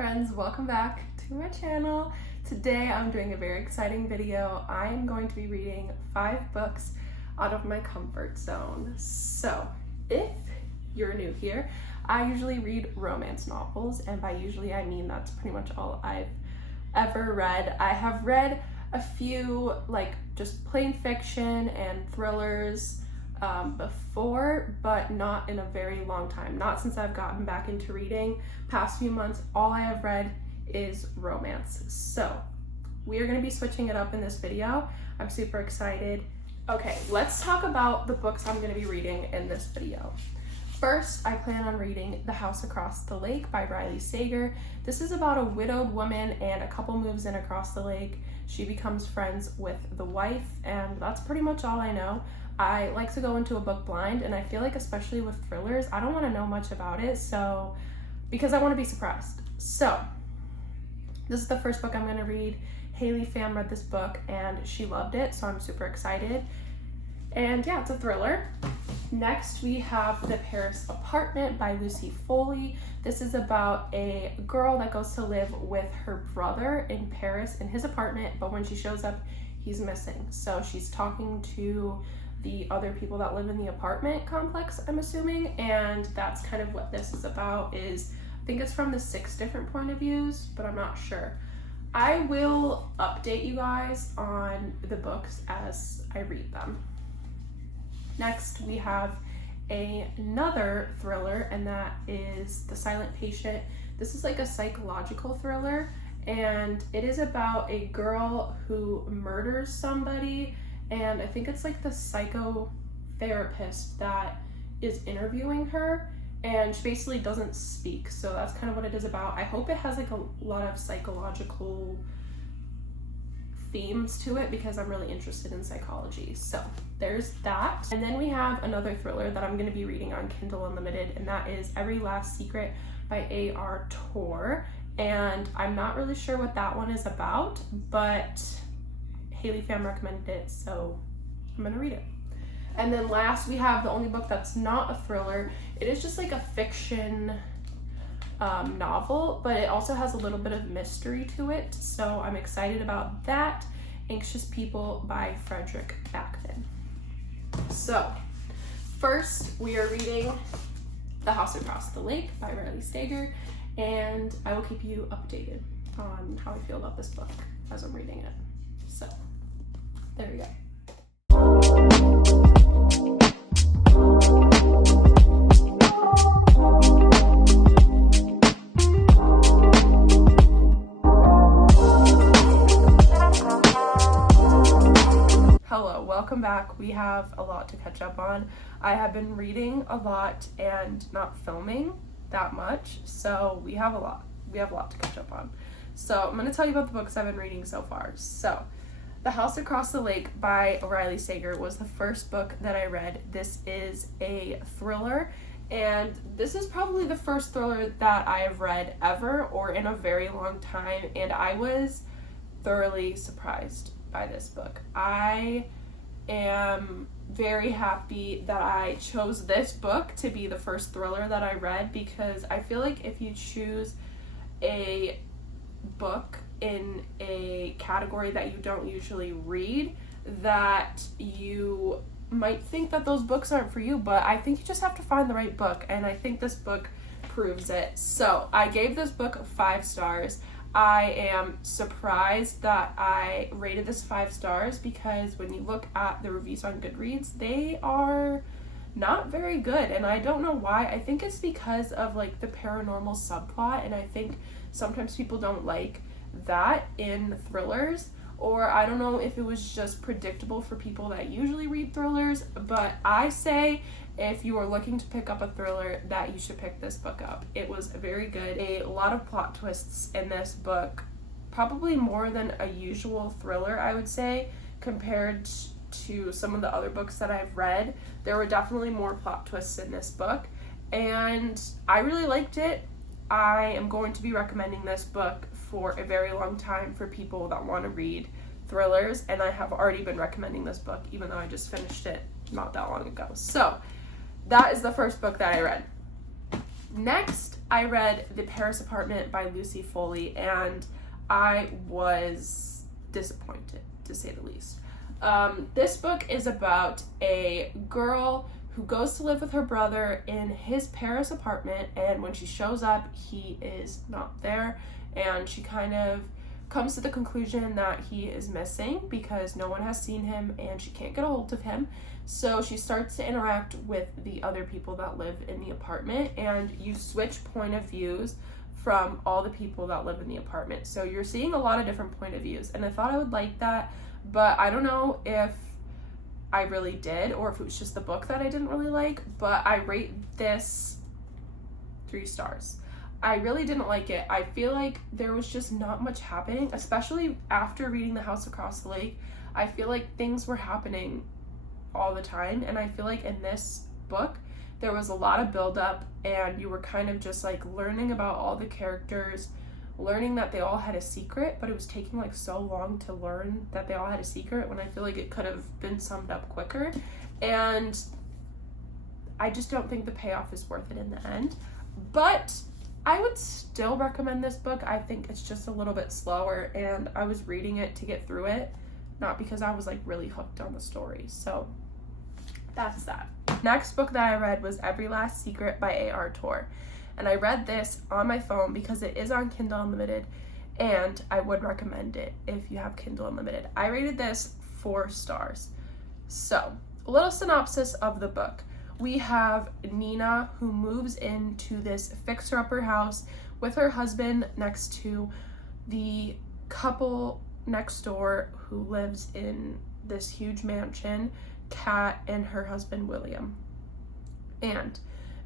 friends, welcome back to my channel. Today I'm doing a very exciting video. I'm going to be reading 5 books out of my comfort zone. So if you're new here, I usually read romance novels, and by usually I mean that's pretty much all I've ever read. I have read a few like just plain fiction and thrillers before, but not in a very long time. Not since I've gotten back into reading. Past few months, all I have read is romance. So we are going to be switching it up in this video. I'm super excited. Okay, let's talk about the books I'm going to be reading in this video. First, I plan on reading The House Across the Lake by Riley Sager. This is about a widowed woman and a couple moves in across the lake. She becomes friends with the wife, and that's pretty much all I know. I like to go into a book blind, and I feel like especially with thrillers, I don't want to know much about it, so because I want to be surprised. So this is the first book I'm going to read. Haley Pham read this book and she loved it, so I'm super excited. And yeah, it's a thriller. Next, we have The Paris Apartment by Lucy Foley. This is about a girl that goes to live with her brother in Paris in his apartment, but when she shows up, he's missing. So she's talking to the other people that live in the apartment complex, I'm assuming, and that's kind of what this is about. I think it's from the 6 different point of views, but I'm not sure. I will update you guys on the books as I read them. Next, we have another thriller, and that is The Silent Patient. This is like a psychological thriller, and it is about a girl who murders somebody, and I think it's like the psychotherapist that is interviewing her, and she basically doesn't speak, so that's kind of what it is about. I hope it has like a lot of psychological themes to it because I'm really interested in psychology. So there's that. And then we have another thriller that I'm going to be reading on Kindle Unlimited, and that is Every Last Secret by A.R. Torr. And I'm not really sure what that one is about, but Haley Pham recommended it, so I'm going to read it. And then last, we have the only book that's not a thriller. It is just like a fiction novel, but it also has a little bit of mystery to it, so I'm excited about that. Anxious People by Fredrik Backman. So first, we are reading The House Across the Lake by Riley Sager, and I will keep you updated on how I feel about this book as I'm reading it. So there we go. Hello, welcome back. We have a lot to catch up on. I have been reading a lot and not filming that much, so we have a lot to catch up on. So I'm going to tell you about the books I've been reading so far. So The House Across the Lake by Riley Sager was the first book that I read. This is a thriller, and this is probably the first thriller that I have read ever or in a very long time, and I was thoroughly surprised by this book. I am very happy that I chose this book to be the first thriller that I read, because I feel like if you choose a book in a category that you don't usually read, that you might think that those books aren't for you, but I think you just have to find the right book, and I think this book proves it. So I gave this book 5 stars. I am surprised that I rated this 5 stars because when you look at the reviews on Goodreads, they are not very good, and I don't know why. I think it's because of like the paranormal subplot, and I think sometimes people don't like that in thrillers, or I don't know if it was just predictable for people that usually read thrillers, but I say if you are looking to pick up a thriller that you should pick this book up. It was very good. A lot of plot twists in this book, probably more than a usual thriller, I would say, compared to some of the other books that I've read. There were definitely more plot twists in this book, and I really liked it. I am going to be recommending this book for a very long time for people that want to read thrillers, and I have already been recommending this book even though I just finished it not that long ago. So that is the first book that I read. Next, I read The Paris Apartment by Lucy Foley, and I was disappointed, to say the least. This book is about a girl who goes to live with her brother in his Paris apartment, and when she shows up, he is not there, and she kind of comes to the conclusion that he is missing because no one has seen him and she can't get a hold of him. So she starts to interact with the other people that live in the apartment, and you switch point of views from all the people that live in the apartment. So you're seeing a lot of different point of views, and I thought I would like that, but I don't know if I really did or if it was just the book that I didn't really like, but I rate this 3 stars. I really didn't like it. I feel like there was just not much happening, especially after reading The House Across the Lake. I feel like things were happening all the time, and I feel like in this book there was a lot of buildup, and you were kind of just like learning about all the characters, learning that they all had a secret, but it was taking like so long to learn that they all had a secret when I feel like it could have been summed up quicker. And I just don't think the payoff is worth it in the end. But I would still recommend this book. I think it's just a little bit slower, and I was reading it to get through it, not because I was like really hooked on the story. So that's that. Next book that I read was Every Last Secret by A.R. Torr. And I read this on my phone because it is on Kindle Unlimited, and I would recommend it if you have Kindle Unlimited. I rated this 4 stars. So, a little synopsis of the book. We have Nina, who moves into this fixer-upper house with her husband next to the couple next door who lives in this huge mansion, Kat and her husband William. And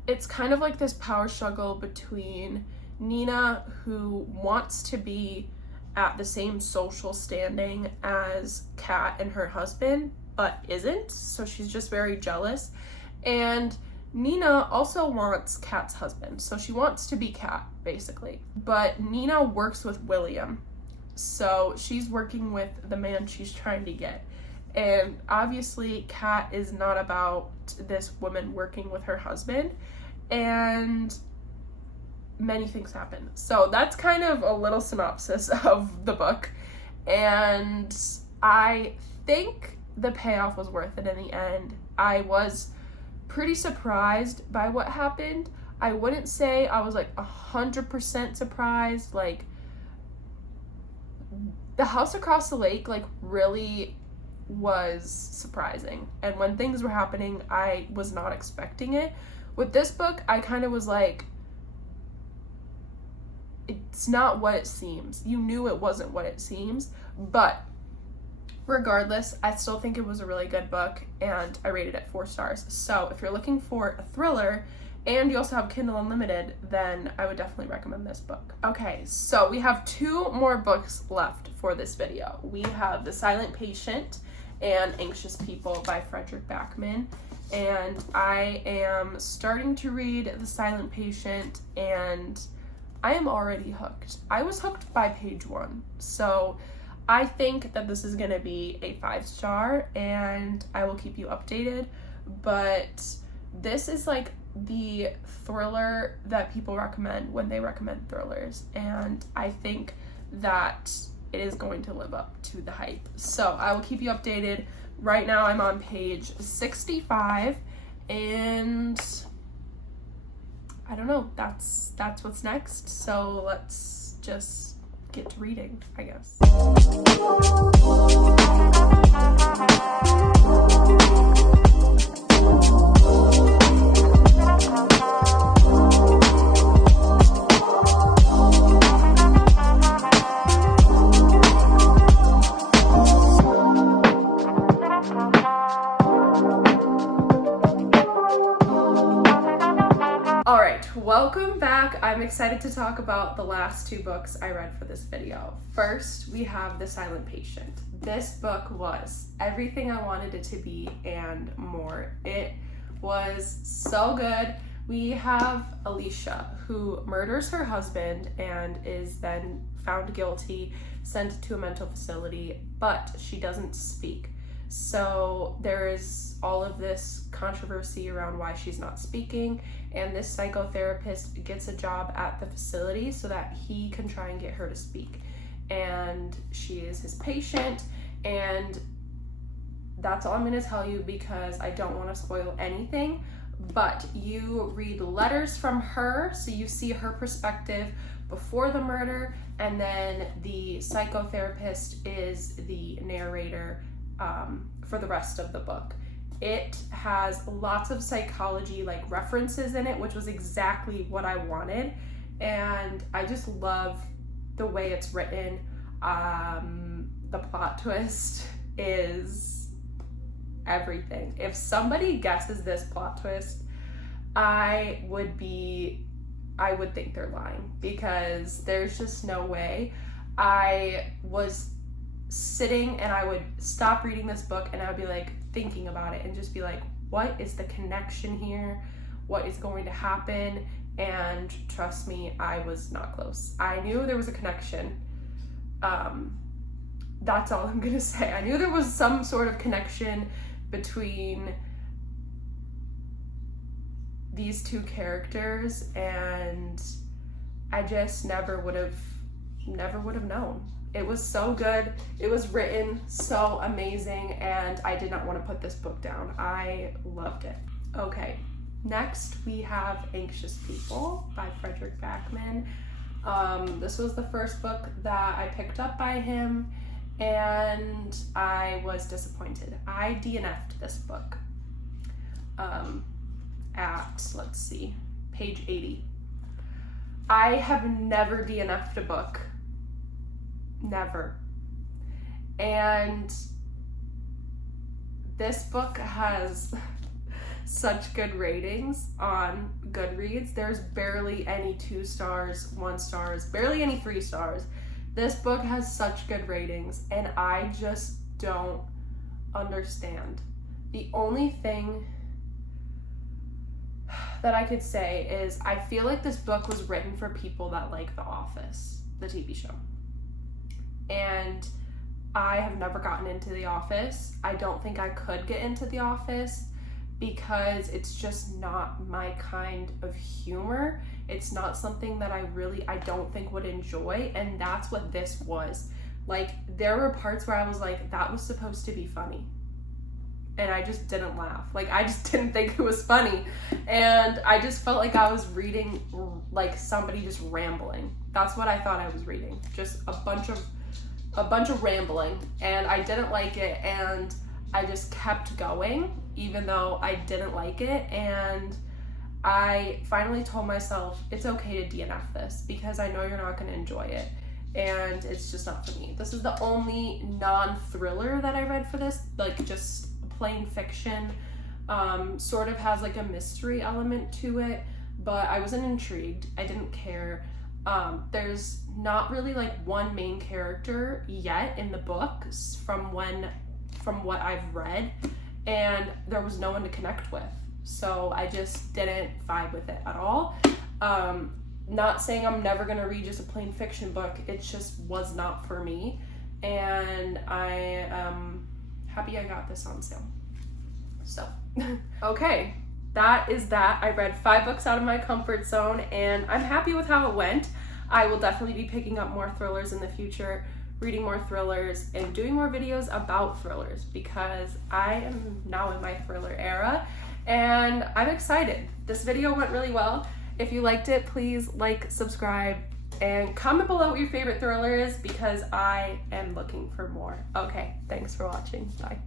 it's kind of like this power struggle between Nina, who wants to be at the same social standing as Kat and her husband, but isn't, so she's just very jealous. And Nina also wants Kat's husband, so she wants to be Kat, basically. But Nina works with William, so she's working with the man she's trying to get. And obviously, Kat is not about this woman working with her husband, and many things happen. So that's kind of a little synopsis of the book, and I think the payoff was worth it in the end. I was pretty surprised by what happened. I wouldn't say I was like 100% surprised. Like, The House Across the Lake like really was surprising, and when things were happening I was not expecting it. With this book I kind of was like, it's not what it seems. You knew it wasn't what it seems, but regardless, I still think it was a really good book, and I rated it 4 stars. So if you're looking for a thriller and you also have Kindle Unlimited, then I would definitely recommend this book. Okay, so we have 2 more books left for this video. We have The Silent Patient and Anxious People by Fredrik Backman, and I am starting to read The Silent Patient, and I am already hooked. I was hooked by page 1, so I think that this is going to be a 5-star, and I will keep you updated. But this is like the thriller that people recommend when they recommend thrillers, and I think that it is going to live up to the hype. So I will keep you updated. Right now I'm on page 65, and I don't know, that's what's next. So let's just get to reading, I guess. Welcome back. I'm excited to talk about the last 2 books I read for this video. First, we have The Silent Patient. This book was everything I wanted it to be and more. It was so good. We have Alicia, who murders her husband and is then found guilty, sent to a mental facility, but she doesn't speak. So there is all of this controversy around why she's not speaking, and this psychotherapist gets a job at the facility so that he can try and get her to speak. And she is his patient, and that's all I'm going to tell you because I don't want to spoil anything. But you read letters from her, so you see her perspective before the murder, and then the psychotherapist is the narrator for the rest of the book. It has lots of psychology like references in it, which was exactly what I wanted, and I just love the way it's written. The plot twist is everything. If somebody guesses this plot twist, I would think they're lying, because there's just no way. I was sitting and I would stop reading this book and I would be like thinking about it and just be like, what is the connection here? What is going to happen? And trust me, I was not close. I knew there was a connection. That's all I'm gonna say. I knew there was some sort of connection between these two characters, and I just never would have known. It was so good. It was written so amazing, and I did not want to put this book down. I loved it. Okay, next we have Anxious People by Fredrik Backman. This was the first book that I picked up by him, and I was disappointed. I DNF'd this book at, let's see, page 80. I have never DNF'd a book. Never. And this book has such good ratings on Goodreads. There's barely any 2 stars, 1 stars, barely any 3 stars. This book has such good ratings, and I just don't understand. The only thing that I could say is I feel like this book was written for people that like The Office, the TV show. And I have never gotten into The Office. I don't think I could get into The Office because it's just not my kind of humor. It's not something that I don't think would enjoy, and that's what this was. Like, there were parts where I was like, that was supposed to be funny. And I just didn't laugh. Like, I just didn't think it was funny. And I just felt like I was reading like somebody just rambling. That's what I thought I was reading. Just a bunch of rambling, and I didn't like it, and I just kept going even though I didn't like it. And I finally told myself it's okay to DNF this because I know you're not going to enjoy it, and it's just not for me. This is the only non-thriller that I read for this, like just plain fiction. Sort of has like a mystery element to it, but I wasn't intrigued. I didn't care. There's not really like one main character yet in the book from what I've read, and there was no one to connect with. So I just didn't vibe with it at all. Not saying I'm never gonna read just a plain fiction book, it just was not for me, and I am happy I got this on sale. So, okay, that is that. I read 5 books out of my comfort zone, and I'm happy with how it went. I will definitely be picking up more thrillers in the future, reading more thrillers, and doing more videos about thrillers because I am now in my thriller era, and I'm excited. This video went really well. If you liked it, please like, subscribe, and comment below what your favorite thriller is because I am looking for more. Okay, thanks for watching. Bye.